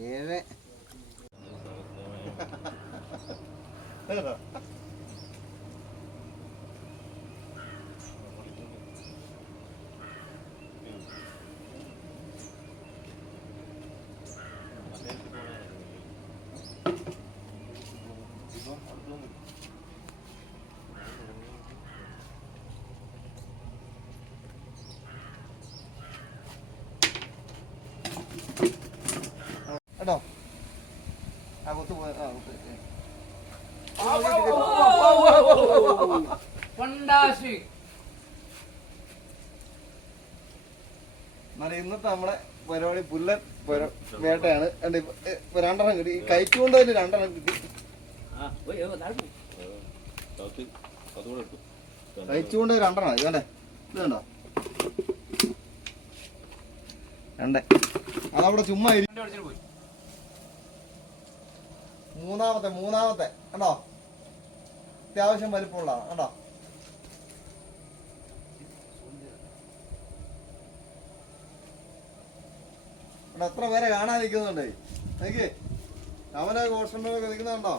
7 കേട്ടോ ആ കൊത്തു പോയ ഇന്നത്തെ നമ്മളെ പരിപാടി പുല്ലൻ വേട്ടയാണ്. രണ്ടെണ്ണം കിട്ടി. ഈ കൈക്കൊണ്ട് തന്നെ 2 എണ്ണം കിട്ടി. കഴിച്ചുകൊണ്ട് 2 എണ്ണം ഇതല്ലേ ഇത് കണ്ടോ 2 അതവിടെ ചുമ്മാ മൂന്നാമത്തെ കണ്ടോ അത്യാവശ്യം വലിപ്പമുള്ളതാണ് കണ്ടോ. എത്ര പേരെ കാണാൻ നിൽക്കുന്നുണ്ട് എനിക്ക് അവനെ കോസ്റ്റ്യൂമൊക്കെ നിൽക്കുന്നുണ്ടോ.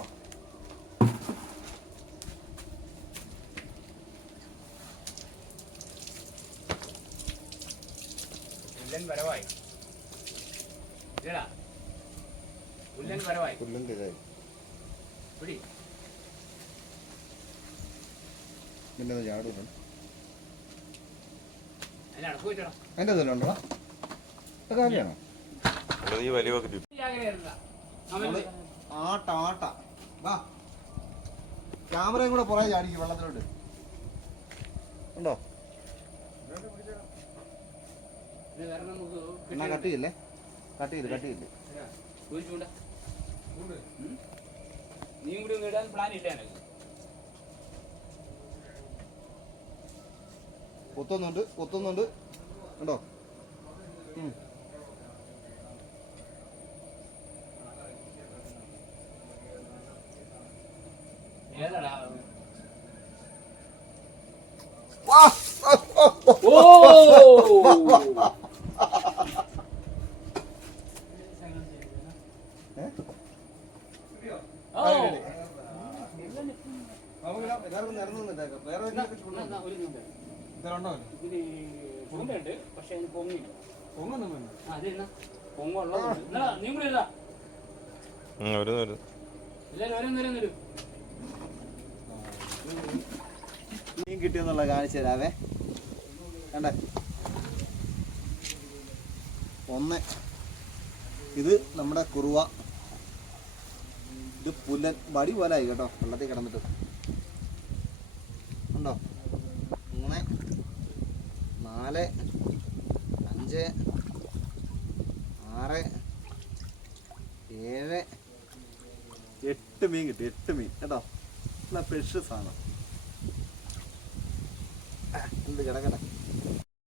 പിന്നെ ചാടുന്നു അതിൻ്റെ തന്നെ ഉണ്ടോ കാര്യമാണോ ആട്ട വാ ക്യാമറയും കൂടെ പുറകെ ചാടിക്കും വെള്ളത്തിലോട്ട് ഉണ്ടോ. എന്നാ കട്ടിയില്ലേ കട്ടിയില്ലേ പൊത്തുന്നുണ്ട് കണ്ടോ. മീൻ കിട്ടിയെന്നുള്ള കാണിച്ചു തരാവേ. കണ്ടേ 1 ഇത് നമ്മുടെ കുറുവ, ഇത് പുല്ലൻ വടി പോലെ ആയി കേട്ടോ വെള്ളത്തിൽ കിടന്നിട്ട് ഉണ്ടോ. 3 4 5 6 7 8 മീൻ കിട്ടി. 8 മീൻ കേട്ടോ. എന്നാ ഫ്രഷ് സാധനം എന്ത് കിടക്കട്ടെ.